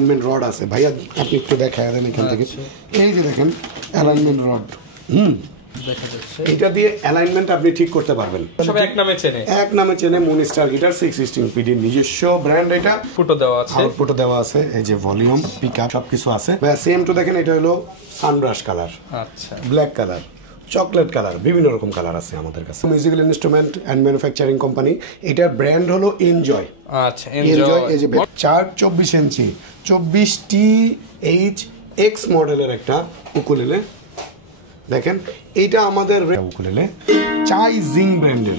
Alignment rod আছে ভাইয়া, আপনি একটু দেখায় দেন এখান থেকে। এই যে দেখেন অ্যালাইনমেন্ট রড, এটা দিয়ে অ্যালাইনমেন্ট আপনি ঠিক করতে পারবেন। সব এক নামে চেনে মনিস্টার গিটার 616 পিডি নিজস্ব ব্র্যান্ড। এটা ফুটো দেওয়া আছে, এই যে ভলিউম পিকআপ সবকিছু আছে ভাইয়া। সেম টু দেখেন, এটা হলো সানব্রাশ কালার, আচ্ছা ব্ল্যাক কালার, চকলেট কালার, বিভিন্ন রকম কালার আছে আমাদের কাছে। Musical instrument and manufacturing company, এটার ব্র্যান্ড হলো এনজয়। আচ্ছা এনজয়। এই যে 4-24 ইঞ্চি 24THX মডেলের একটা উকুলেলে দেখেন, এইটা আমাদের উকুলেলে চাই জিং ব্র্যান্ডের।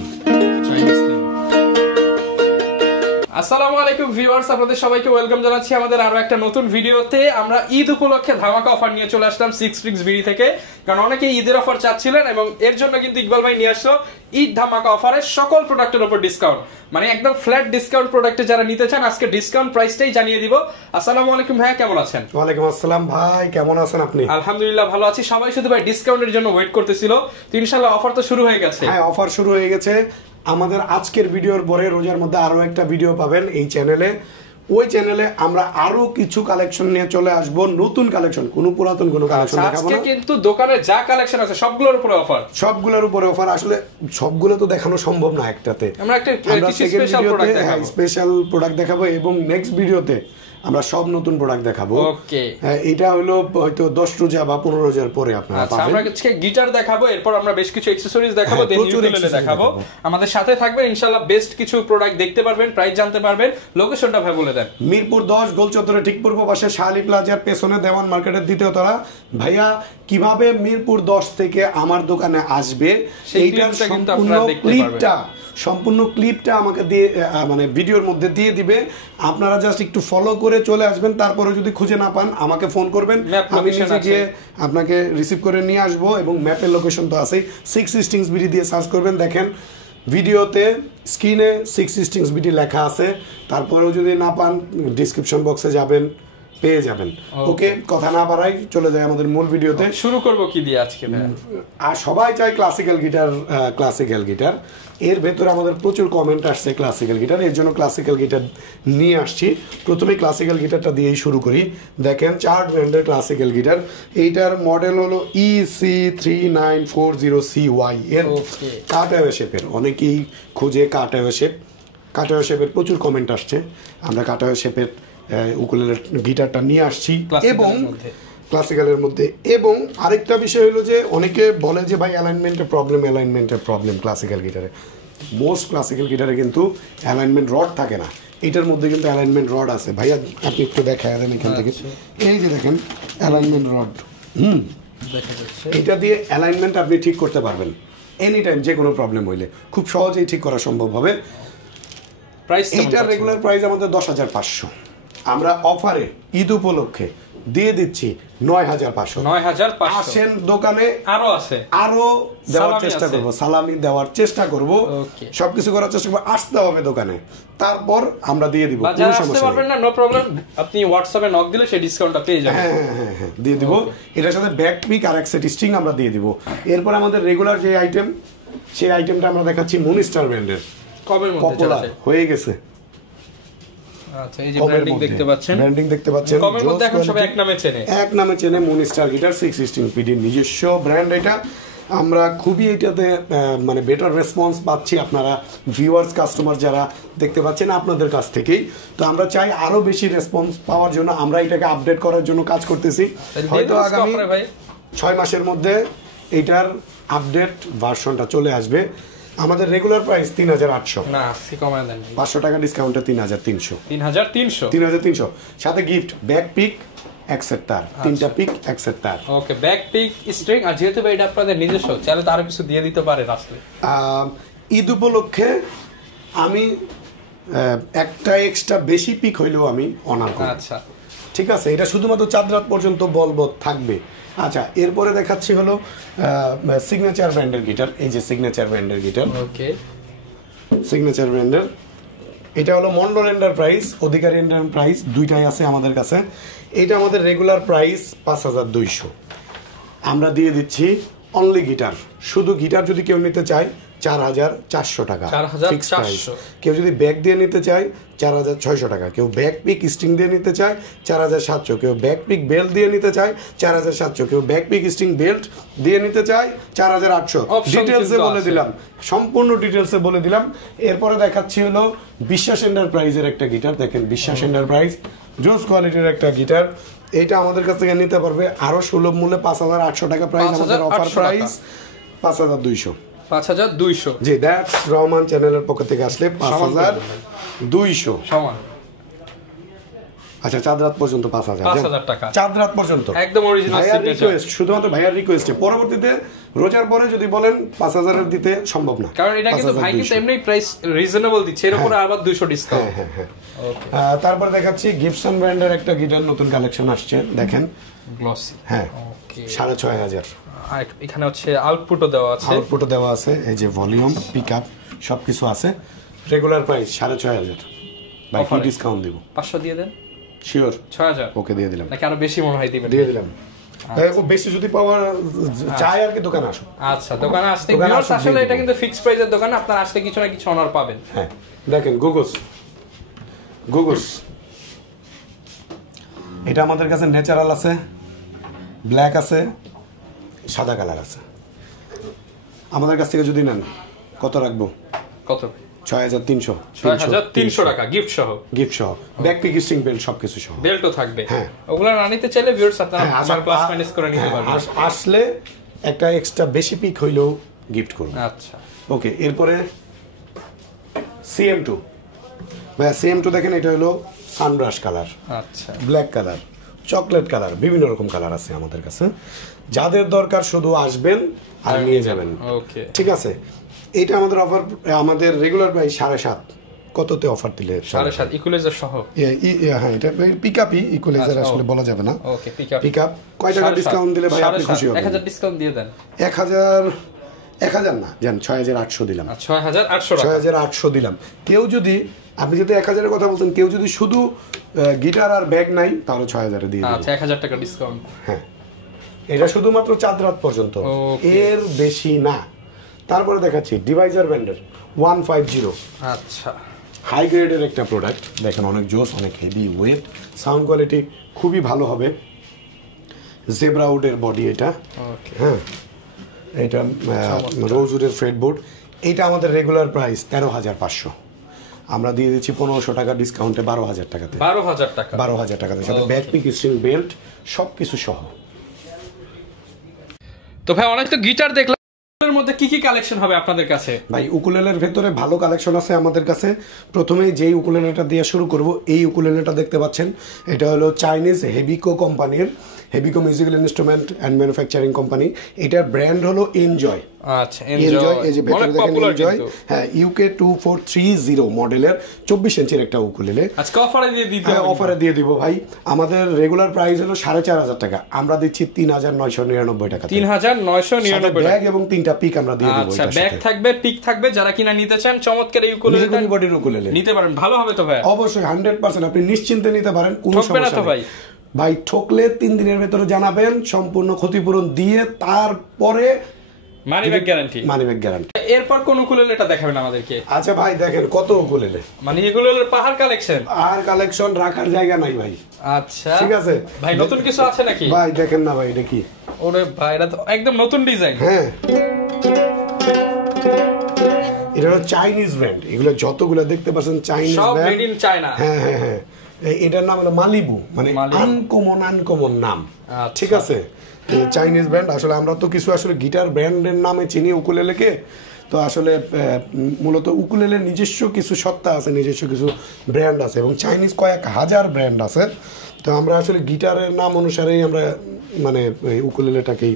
আসসালামু আলাইকুম ভিউয়ার্স, আপনাদের সবাইকে ওয়েলকাম জানাচ্ছি আমাদের আরো একটা নতুন ভিডিওতে। আমরা ঈদ উপলক্ষে ধামাকা অফার নিয়ে চলে আসলাম 6 বিডি থেকে, কারণ অনেকে ঈদের অফার চাচ্ছিলেন এবং এর জন্য কিন্তু ইকবাল ভাই নিয়ে আসলো ঈদ ধামাকা অফারে সকল প্রোডাক্টের উপর ডিসকাউন্ট, মানে একদম ফ্ল্যাট ডিসকাউন্ট। প্রোডাক্টে যারা নিতে চান আজকে ডিসকাউন্ট প্রাইসটাই জানিয়ে দিব। আসসালামু আলাইকুম ভাই, কেমন আছেন? ওয়ালাইকুম আসসালাম ভাই, কেমন আছেন আপনি? আলহামদুলিল্লাহ ভালো আছি। সবাই শুধু ভাই ডিসকাউন্টের জন্য ওয়েট করতেছিল, তো ইনশাআল্লাহ অফার তো শুরু হয়ে গেছে। হ্যাঁ, অফার শুরু হয়ে গেছে। আমাদের আজকের ভিডিওর পরে রোজার মধ্যে আরো একটা ভিডিও পাবেন এই চ্যানেলে। ওই চ্যানেলে আমরা আরো কিছু কালেকশন নিয়ে চলে আসব, নতুন কালেকশন, কোনো পুরাতন কোনো কালেকশন দেখাবো না। আজকে কিন্তু দোকানে যা কালেকশন আছে সবগুলোর উপরে অফার, সবগুলোর উপরে অফার। আসলে সবগুলো তো দেখানো সম্ভব না একটাতে। আমরা একটা কিছু স্পেশাল প্রোডাক্ট দেখাবো, স্পেশাল প্রোডাক্ট দেখাবো এবং নেক্সট ভিডিওতে আমরা সব নতুন প্রোডাক্ট দেখাবো। ওকে, এটা হলো হয়তো 10 রোজা বা 15 রোজার পরে আপনারা পাবেন। আমরা আজকে গিটার দেখাবো, এরপর আমরা বেশ কিছু অ্যাকসেসরিজ দেখাবো, দেন ইউকুলেলে দেখাবো। আমাদের সাথে থাকবেন ইনশাআল্লাহ, বেস্ট কিছু প্রোডাক্ট দেখতে পারবেন, প্রাইস জানতে পারবেন। লোকেশনটা ভাই বলে দেন। মিরপুর 10 গোল চত্বরে ঠিক পূর্ব পাশে শাহালি প্লাজার পেছনে দেওয়ান মার্কেটের দ্বিতীয় তলা। ভাইয়া কিভাবে মিরপুর 10 থেকে আমার দোকানে আসবে এইটার সম্পূর্ণ ক্লিপটা আমাকে দিয়ে, মানে ভিডিওর মধ্যে দিয়ে দিবে। আপনারা জাস্ট একটু ফলো করে চলে আসবেন, তারপরে যদি খুঁজে না পান আমাকে ফোন করবেন, আমি নিজে গিয়ে আপনাকে রিসিভ করে নিয়ে আসবো। এবং ম্যাপের লোকেশন তো আছেই, 616 বিডি দিয়ে সার্চ করবেন, দেখেন ভিডিওতে স্ক্রিনে 616 বিডি লেখা আছে। তারপরেও যদি না পান ডিসক্রিপশন বক্সে যাবেন, পেয়ে যাবেন। ওকে, কথা না বাড়াই চলে যায় আমাদের মূল ভিডিওতে। শুরু করব কি দিয়ে আজকে? আর সবাই চায় ক্লাসিক্যাল গিটার। এর ভেতরে আমাদের প্রচুর কমেন্ট আসছে ক্লাসিক্যাল গিটার, এর জন্য ক্লাসিক্যাল গিটার নিয়ে আসছি। প্রথমে ক্লাসিক্যাল গিটারটা দিয়েই শুরু করি। দেখেন চার্ট ব্র্যান্ডের ক্লাসিক্যাল গিটার, এইটার মডেল হলো EC3940CY এর কাটঅ্যাওয়ে শেপের। অনেকেই খুঁজে কাটঅ্যাওয়ে শেপের প্রচুর কমেন্ট আসছে। আমরা কাটঅ্যাওয়ে শেপের উকুলেলের গিটারটা নিয়ে আসছি এবং ক্লাসিক্যালের মধ্যে। এবং আরেকটা বিষয় হলো যে অনেকে বলে যে ভাই অ্যালাইনমেন্টের প্রবলেম ক্লাসিক্যাল গিটারে। মোস্ট ক্লাসিক্যাল গিটারে কিন্তু অ্যালাইনমেন্ট রড থাকে না, এটার মধ্যে কিন্তু অ্যালাইনমেন্ট রড আছে ভাইয়া, আপনি একটু দেখায় দেন এখান থেকে। এই যে দেখেন অ্যালাইনমেন্ট রড, এটা দিয়ে অ্যালাইনমেন্ট আপনি ঠিক করতে পারবেন এনি টাইম। যে কোনো প্রবলেম হইলে খুব সহজেই ঠিক করা সম্ভব হবে। এইটার রেগুলার প্রাইস আমাদের 10,500। আমরা অফারে ঈদ উপলক্ষে দিয়ে দিচ্ছি 9,500। আসেন দোকানে, আরো দেওয়ার চেষ্টা করবো, সালামি দেওয়ার চেষ্টা করবো, সবকিছু করার চেষ্টা করবো। আসতে হবে দোকানে, তারপর আমরা দিয়ে দিব। কোনো সমস্যা না, নো প্রবলেম। আপনি হোয়াটসঅ্যাপে নক দিলে সেই ডিসকাউন্টটা পেয়ে যাবেন। হ্যাঁ দিয়ে দিব। এটার সাথে ব্যাক পিক আর এক সেট স্ট্রিং আমরা দিয়ে দিব। এরপর আমাদের রেগুলার যে আইটেম, সেই আইটেমটা আমরা দেখাচ্ছি মনিস্টার ব্র্যান্ডের। কবের মধ্যে পপুলার হয়ে গেছে। আচ্ছা, এই যে ব্র্যান্ডিং দেখতে পাচ্ছেন, কমের মধ্যে এখন সবাই এক নামে চেনে মনিস্টার গিটার 616 পিডি নিজস্ব ব্র্যান্ড। এটা আমরা খুবই এটাতে মানে বেটার রেসপন্স পাচ্ছি। আপনারা ভিউয়ার্স কাস্টমার যারা দেখতে পাচ্ছেন আপনাদের কাছ থেকেই। তো আমরা চাই আরো বেশি রেসপন্স পাওয়ার জন্য আমরা এটাকে আপডেট করার জন্য কাজ করতেছি। হয়তো আগামী 6 মাসের মধ্যে এইটার আপডেট ভার্সনটা চলে আসবে। আমাদের রেগুলার প্রাইস 3,800, না সি কমায় দেন 500 টাকা ডিসকাউন্টে 3,300 সাথে গিফট ব্যাক পিক এক সেট তার, 3টা পিক এক সেট তার। ওকে, ব্যাক পিক স্ট্রিং। আর যেহেতু এটা আপনাদের নিজস্ব, চাইলে তো আরো কিছু দিয়ে দিতে পারেন। আসলে ঈদ উপলক্ষে আমি একটা এক্সট্রা বেশি পিক হইলেও আমি অনার করব। আচ্ছা ঠিক আছে, এটা শুধুমাত্র চাঁদ রাত পর্যন্ত বলবৎ থাকবে। আচ্ছা, এরপরে দেখাচ্ছি হলো সিগনেচার ব্র্যান্ডের গিটার। এই যে সিগনেচার ব্র্যান্ডের গিটার, ওকে সিগনেচার ব্র্যান্ডের। এটা হলো মন্ডল এন্টারপ্রাইজ, অধিকারী এন্টারপ্রাইজ, দুইটাই আছে আমাদের কাছে। এটা আমাদের রেগুলার প্রাইস 5,200। আমরা দিয়ে দিচ্ছি অনলি গিটার। শুধু গিটার যদি কেউ নিতে চায় 4,400 টাকা ফিক্স প্রাইস। কেউ যদি ব্যাগ দিয়ে নিতে চায় 4,600 টাকা, কেউ ব্যাক পিক স্টিং দিয়ে নিতে চায় 4,700, কেউ ব্যাক পিক বেল্ট দিয়ে নিতে চায় 4,700, কেউ ব্যাক পিক স্টিং বেল্ট দিয়ে নিতে চায় 4,800। ডিটেলসে বলে দিলাম, সম্পূর্ণ ডিটেলসে বলে দিলাম। এরপরে দেখাচ্ছি হলো বিশ্বাস এন্টারপ্রাইজের একটা গিটার। দেখেন বিশ্বাস এন্টারপ্রাইজ জোস কোয়ালিটির একটা গিটার। এইটা আমাদের কাছ থেকে নিতে পারবে আরো সুলভ মূল্যে 5,800 টাকা প্রাইস। আমাদের offer price 5,200। 5,200 G, that's Rahman চ্যানেলের পক্ষ থেকে আসলে 5,200 সমান। আচ্ছা, চাঁদ রাত পর্যন্ত 5,000 টাকা, চাঁদ রাত পর্যন্ত একদম অরিজিনাল সিগনেচার। শুধুমাত্র ভাইয়ার রিকোয়েস্টে, পরবর্তীতে রোজার পরে যদি বলেন 5,000 এর দিতে সম্ভব না, কারণ এটা কিন্তু ভাই কিন্তু এমনি প্রাইস রিজনেবল দিচ্ছে, এর উপরে আবার 200 ডিসকাউন্ট। হ্যাঁ। তারপর দেখাচ্ছি গিবসন ব্র্যান্ডের একটা গিটার নতুন কালেকশন আসছে, দেখেন গ্লসি। হ্যাঁ, 6,500। এখানে হচ্ছে আউটপুটও দেওয়া আছে, এই যে ভলিউম, পিকআপ সবকিছু আছে। Regular price 6,500। ভাই কি ডিসকাউন্ট দিব? 500 দিয়ে দেন। শিওর 6,000 ওকে দিয়ে দিলাম, নাকি আরো বেশি মনে হয় দিবেন? দিয়ে দিলাম। বেশি যদি পাওয়া চাই আর কি, দোকানে আসো। আচ্ছা, দোকানে আসতে ভিউয়ার্স, আসলে এটা কিন্তু ফিক্স প্রাইসের দোকান, আপনারা আসলে কিছু না কিছু অনার পাবেন। হ্যাঁ, দেখেন গুগস এটা আমাদের কাছে ন্যাচারাল আছে, ব্ল্যাক আছে, সাদা কালার আছে। আমাদের কাছ থেকে যদি নেন কত রাখবো? কত? 6,300 টাকা গিফট সহ ব্যাক পিক স্ট্রিং বেল্ট সবকিছু সহ, বেল্টও থাকবে। হ্যাঁ, ওগুলা না নিতে চাইলে ভিউয়ার্স আপনারা আমার প্লাস মাইনাস করে নিতে পারবেন। আসলে একটা এক্সট্রা বেশি পিক হইলেও গিফট করব। আচ্ছা, ওকে। এরপরে CM2 ভাই, CM2 দেখেন, এটা হলো সানব্রাশ কালার, আচ্ছা, ব্ল্যাক কালার, চকলেট কালার, বিভিন্ন রকম কালার আছে আমাদের কাছে। যাদের দরকার শুধু আসবেন আর নিয়ে যাবেন। ওকে, ঠিক আছে। এটা আমাদের অফার, আমাদের রেগুলার প্রাইস 7,500। কততে অফার দিলে? 7,500 ইকুয়ালাইজার সহ। হ্যাঁ, এটা পিকআপই, ইকুয়ালাইজার আসলে বলা যাবে না। ওকে, পিকআপ কয় টাকা ডিসকাউন্ট দিলে ভাই আপনি খুশি হবেন? 1,000 ডিসকাউন্ট দিয়ে দেন। 1,000 না, জান 6,800 দিলাম। 6,800 দিলাম। কেউ যদি, আপনি যদি 1,000 এর কথা বলছেন, কেউ যদি শুধু গিটার আর ব্যাগ নাই, তাহলে 6,000 দিয়ে দিন। আচ্ছা, 1,000 টাকা ডিসকাউন্ট। হ্যাঁ, এটা শুধুমাত্র চাঁদ রাত পর্যন্ত, এর বেশি না। তারপরে দেখাচ্ছি ডিভাইজার ব্র্যান্ডের 150। আচ্ছা, হাই গ্রেডের একটা প্রোডাক্ট, দেখেন অনেক জোস, অনেক হেভি ওয়েট, সাউন্ড কোয়ালিটি খুবই ভালো হবে। জেব্রা উডের বডি এটা। হ্যাঁ, এটা রোজ উডের ফ্রেডবোর্ড। এটা আমাদের রেগুলার প্রাইস 13,500, আমরা দিয়ে দিচ্ছি 1,500 টাকা ডিসকাউন্টে 12,000 টাকাতে। 12,000 টাকাতে, সাথে ব্যাক পিক স্ট্রিং বেল্ট সবকিছু সহ। তো ভাই, অনেক তো গিটার দেখলাম, এর মধ্যে কি কি কালেকশন হবে আপনাদের কাছে? ভাই, উকুলেলের ভেতরে ভালো কালেকশন আছে আমাদের কাছে। প্রথমে যেই উকুলেলেটা দিয়ে শুরু করব, এই উকুলেলেটা দেখতে পাচ্ছেন, এটা হলো চাইনিজ হেবিকো কোম্পানির, হেবিকো musical instrument and manufacturing company. এটার ব্র্যান্ড হলো এনজয়। আচ্ছা, এনজয়, এই যে ভেতরে দেখেন এনজয়। হ্যাঁ, UK 2430 মডেলের 24 ইঞ্চির একটা উকুলেলে। আজকে অফারে দিয়ে দিতে হবে। অফারে দিয়ে দিব ভাই। আমাদের রেগুলার প্রাইস হলো 4,500 টাকা, আমরা দিচ্ছি 3,999 টাকা। 3,999 ব্যাগ এবং 3টা পিক আমরা দিয়ে দেব। আচ্ছা, ব্যাগ থাকবে, পিক থাকবে, যারা কিনা নিতে চান চমৎকার এই উকুলেলেটা বডির উকুলেলে নিতে পারেন। ভালো হবে তো ভাই? অবশ্যই 100%, আপনি নিশ্চিন্তে নিতে পারেন, কোনো সমস্যা নেই ভাই। ঠকলে 3 দিনের ভেতরে জানাবেন, সম্পূর্ণ ক্ষতিপূরণ দিয়ে তারপরে মানি ব্যাক গ্যারান্টি। এরপর কোন উকুলেলেটা দেখাবেন আমাদেরকে? আচ্ছা ভাই, দেখেন কত উকুলেলে, মানে এগুলোর পাহাড় কালেকশন রাখার জায়গা নাই ভাই। আচ্ছা, ঠিক আছে ভাই, নতুন কিছু আছে নাকি? ভাই দেখেন না ভাই, এটা কি? ওরে ভাই, এটা তো একদম নতুন ডিজাইন। হ্যাঁ, এটা হলো চাইনিজ ব্র্যান্ড। এগুলো যতগুলো দেখতে পাচ্ছেন চাইনিজ ব্র্যান্ড, সব মেড ইন চায়না। হ্যাঁ, এটার নাম হলো মালিবু, মানে আনকমন নাম। ঠিক আছে, চাইনিজ ব্র্যান্ড। আসলে আমরা তো কিছু আসলে গিটার ব্র্যান্ডের নামে চিনি উকুলেলেকে, তো আসলে মূলত উকুলেলের নিজস্ব কিছু সত্তা আছে, নিজস্ব কিছু ব্র্যান্ড আছে, এবং চাইনিজ কয়েক হাজার ব্র্যান্ড আছে। তো আমরা আসলে গিটারের নাম অনুসারেই আমরা মানে উকুলেলেটাকেই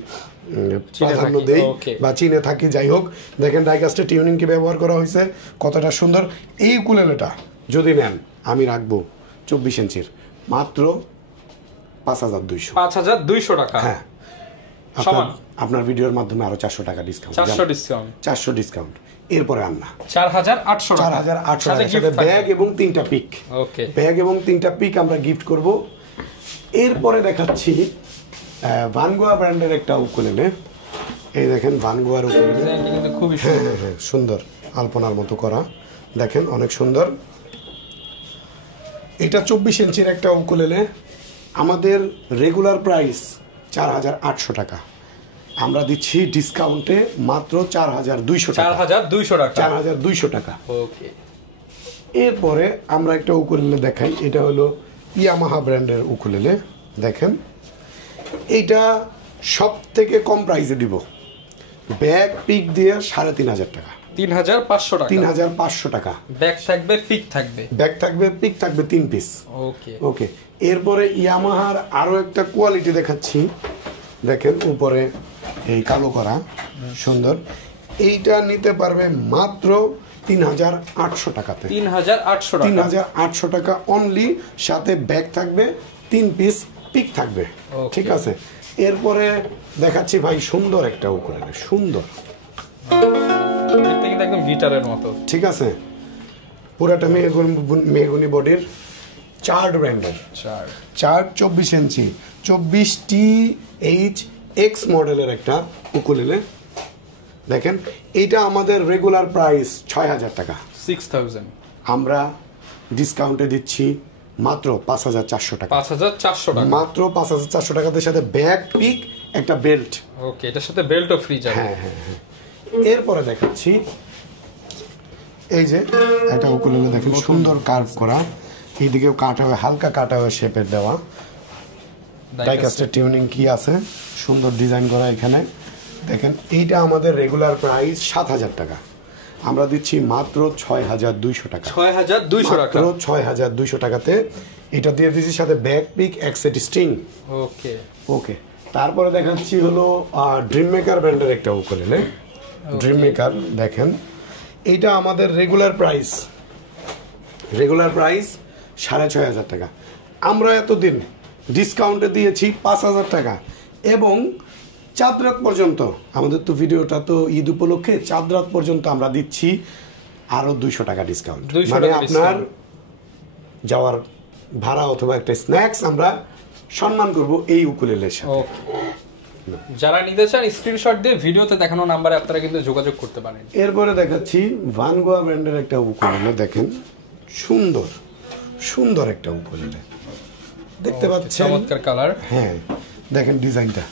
প্রাধান্য দেই বা চিনে থাকি। যাই হোক, দেখেন ডাইকাস্টে টিউনিং কি ব্যবহার করা হয়েছে, কতটা সুন্দর। এই উকুলেলেটা যদি নেন, আমি রাখবো 24 ইঞ্চির মাত্র 5,200 টাকা। হ্যাঁ, আপনার ভিডিওর মাধ্যমে আরো 400 টাকা ডিসকাউন্ট। 400 ডিসকাউন্ট। এরপরে আন্না 4,800 টাকা, ব্যাগ এবং 3টা পিক। ওকে, ব্যাগ এবং 3টা পিক আমরা গিফট করব। এরপরে দেখাচ্ছি ভানগোয়া ব্র্যান্ডের একটা উকুলেলে। এই দেখেন ভানগোয়ার উকুলেলে, ডিজাইনটা কিন্তু খুবই সুন্দর। হ্যাঁ সুন্দর, আলপনার মতো করা, দেখেন অনেক সুন্দর। এটা 24 ইঞ্চির একটা উকুলেলে, আমাদের রেগুলার প্রাইস 4800 টাকা, আমরা দিচ্ছি ডিসকাউন্টে মাত্র 4200 টাকা। 4200 টাকা। ওকে, এরপরে আমরা একটা উকুলেলে দেখাই, এটা হলো ইয়ামাহা ব্র্যান্ডের উকুলেলে। দেখেন এইটা সব থেকে কম প্রাইসে দিব, ব্যাগ পিক দিয়ে 3500 টাকা। 3500 টাকা। 3500 টাকা। ব্যাগ থাকবে, পিক থাকবে। ব্যাগ থাকবে, পিক থাকবে 3 পিস। ওকে ওকে। এরপরে ইয়ামাহার আরো একটা কোয়ালিটি দেখাচ্ছি, দেখেন উপরে এই কালো করা সুন্দর, এইটা নিতে পারবে মাত্র 3800 টাকাতে। 3800 টাকা। 3800 টাকা অনলি, সাথে ব্যাগ থাকবে, 3 পিস পিক থাকবে। ঠিক আছে। এরপরে দেখাচ্ছি ভাই সুন্দর একটা উকুলেলে, সুন্দর, দেখতে কিন্তু একদম গিটারের মতো। ঠিক আছে, পুরাটা মেহগনি বডির, চার্ড ব্র্যান্ডের, চার্ড 24 ইঞ্চি, 24THX মডেলের একটা উকুলেলে। দেখেন এইটা আমাদের রেগুলার প্রাইস 6000 টাকা, 6000, আমরা ডিসকাউন্টে দিচ্ছি মাত্র 5400 টাকা। 5400 টাকা, মাত্র 5400 টাকাতে, সাথে ব্যাগ পিক একটা বেল্ট। ওকে, এটার সাথে বেল্টও ফ্রি যাবে। হ্যাঁ হ্যাঁ হ্যাঁ। এরপরে দেখাচ্ছি এই যে একটা উকুলেলে, দেখেন সুন্দর কার্ভ করা, এইদিকেও কাটা হয়ে, হালকা কাটা হয়ে শেপের দেওয়া, ডাইকাস্টের টিউনিং কি আছে, সুন্দর ডিজাইন করা এখানে। দেখেন এইটা আমাদের রেগুলার প্রাইস 7000 টাকা, আমরা দিচ্ছি মাত্র 6200 টাকা। 6200 টাকা, মাত্র 6200 টাকাতে এটা দিয়ে দিচ্ছি, সাথে ব্যাক পিক, এক সেট স্ট্রিং। ওকে ওকে। তারপরে দেখাচ্ছি হলো ড্রিম মেকার ব্র্যান্ডের একটা উকুলেলে, ড্রিম মেকার। দেখেন এইটা আমাদের রেগুলার প্রাইস 6500 টাকা, আমরা এতদিন ডিসকাউন্টে দিয়েছি 5000 টাকা, এবং চাঁদ রাত পর্যন্ত, আমাদের তো ভিডিওটা তো ঈদ উপলক্ষে, চাঁদ রাত পর্যন্ত আমরা দিচ্ছি আরো 200 টাকা ডিসকাউন্ট। মানে আপনার যাওয়ার ভাড়া অথবা একটা স্ন্যাক্স আমরা সম্মান করব এই উকুলেলের সাথে। যারা নিতে চান স্ক্রিনশট দিয়ে ভিডিওতে দেখানো নম্বরে আপনারা কিন্তু যোগাযোগ করতে পারেন। এরপরে দেখাচ্ছি ভানগোয়া ব্র্যান্ডের একটা উকুলেলে, দেখেন সুন্দর সুন্দর একটা উকুলেলে, দেখতে পাচ্ছেন, চমৎকার কালার। হ্যাঁ দেখেন ডিজাইনটা,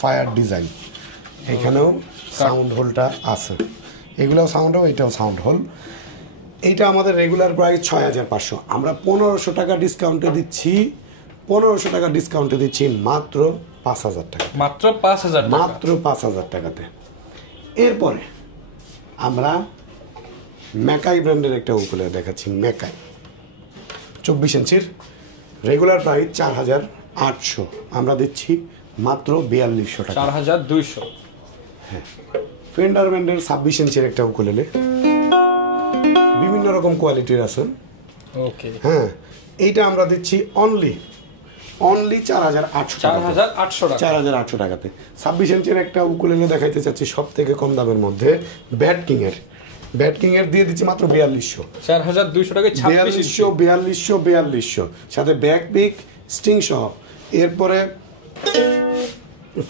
ফায়ার ডিজাইন, এখানেও সাউন্ড হোলটা আছে, এগুলোও সাউন্ড হোল, এটাও সাউন্ড হোল। এইটা আমাদের রেগুলার প্রাইস 6500, আমরা 1500 টাকা ডিসকাউন্টে দিচ্ছি, 1500 টাকা ডিসকাউন্টে দিচ্ছি মাত্র 5000 টাকা, মাত্র 5000 টাকা, মাত্র 5000 টাকাতে। এরপরে আমরা ম্যাকাই ব্র্যান্ডের একটা উকুলেলে দেখাচ্ছি, ম্যাকাই 24 ইঞ্চির, রেগুলার প্রাইস 4800, আমরা দিচ্ছি মাত্র 4200 টাকা, 4200। হ্যাঁ। ফেন্ডার ব্র্যান্ডের 26 ইঞ্চির একটা উকুলেলে, বিভিন্ন রকম কোয়ালিটির আছে। ওকে, হ্যাঁ, এইটা আমরা দিচ্ছি অনলি 4800 টাকা, 4800 টাকাতে। 26 ইঞ্চির একটা উকুলেলে দেখাইতে চাচ্ছি সব থেকে কম দামের মধ্যে, ব্যাট কিং এর দিয়ে দিচ্ছি মাত্র 4200, 4200 টাকায় 4200 সাথে ব্যাক পিক স্ট্রিং সহ। এরপরে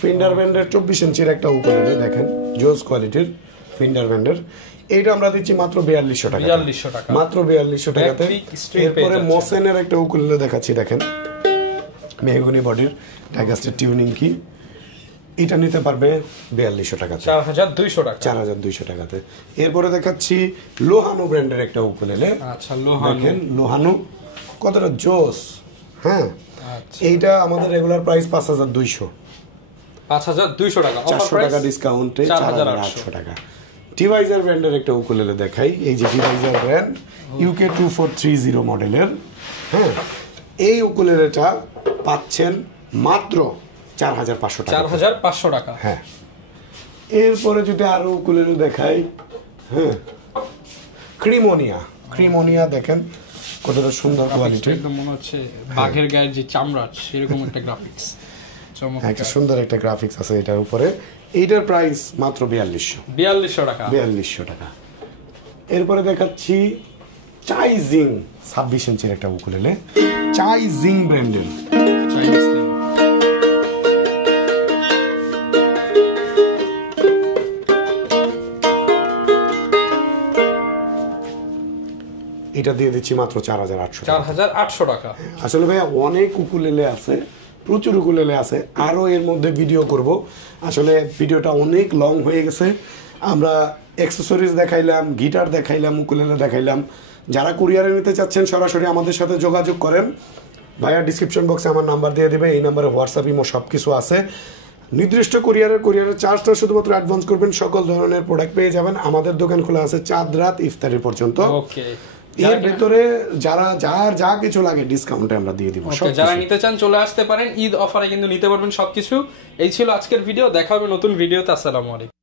ফিন্ডার ব্র্যান্ডের 24 ইঞ্চির একটা উকুলেলে, দেখেন জোস কোয়ালিটির ফিন্ডার ব্র্যান্ডের, এইটা আমরা দিচ্ছি মাত্র 4200 টাকা, 4200 টাকা, মাত্র 4200 টাকাতে। এরপরে মোসেনের একটা উকুলেলে দেখাচ্ছি, দেখেন মেহগনি বডির, ডাইকাস্টের টিউনিং কি, এটা নিতে পারবে 4200 টাকাতে, 4200 টাকা, 4200 টাকাতে। এরপরে দেখাচ্ছি লোহানো ব্র্যান্ডের একটা উকুলেলে। আচ্ছা, লোহানো, দেখেন লোহানো কতটা জোস। হ্যাঁ, এইটা আমাদের রেগুলার প্রাইস 5200, 5200 টাকা, 400 টাকা ডিসকাউন্টে 4800 টাকা। ডিভাইজার ব্র্যান্ডের একটা উকুলেলে দেখাই, এই যে ডিভাইজার ব্র্যান্ড UK 2430 মডেলের। হ্যাঁ, এই উকুলেলেটা পাচ্ছেন মাত্র 4500 টাকা, 4500 টাকা। হ্যাঁ। এরপরে যদি আরো উকুলেলে দেখাই, হ্যাঁ, ক্রিমোনিয়া দেখেন কতটা সুন্দর কোয়ালিটি, একদম মনে হচ্ছে বাঘের গায়ের যে চামড়া সেরকম একটা গ্রাফিক্স, একটা সুন্দর একটা গ্রাফিক্স আছে এটার উপরে। এইটার প্রাইস মাত্র 4200 টাকা, 4200 টাকা। এরপরে দেখাচ্ছি চাইজিং 26 ইঞ্চির একটা উকুলেলে, চাইজিং ব্র্যান্ডের, এটা দিয়ে দিচ্ছি মাত্র 4800 টাকা। আসলে ভাইয়া অনেক উকুলেলে আছে, প্রচুর উকুলেলে আছে, আরও এর মধ্যে ভিডিও করব। আসলে ভিডিওটা অনেক লং হয়ে গেছে। আমরা অ্যাক্সেসরিজ দেখাইলাম, গিটার দেখাইলাম, উকুলেলে দেখাইলাম। যারা কুরিয়ারে নিতে চাচ্ছেন সরাসরি আমাদের সাথে যোগাযোগ করেন। ভাইয়া ডিসক্রিপশন বক্সে আমার নাম্বার দিয়ে দেবে, এই নাম্বারে হোয়াটসঅ্যাপ ইমো সব কিছু আছে। নির্দিষ্ট কুরিয়ারের চার্জটা শুধুমাত্র অ্যাডভান্স করবেন, সকল ধরনের প্রোডাক্ট পেয়ে যাবেন। আমাদের দোকান খোলা আছে চাঁদ রাত ইফতারি পর্যন্ত। এর ভেতরে যারা যার যা কিছু লাগে ডিসকাউন্টে আমরা দিয়ে দিব। যারা নিতে চান চলে আসতে পারেন, ঈদ অফারে কিন্তু নিতে পারবেন সবকিছু। এই ছিল আজকের ভিডিও, দেখা হবে নতুন ভিডিওতে। আসসালামু আলাইকুম।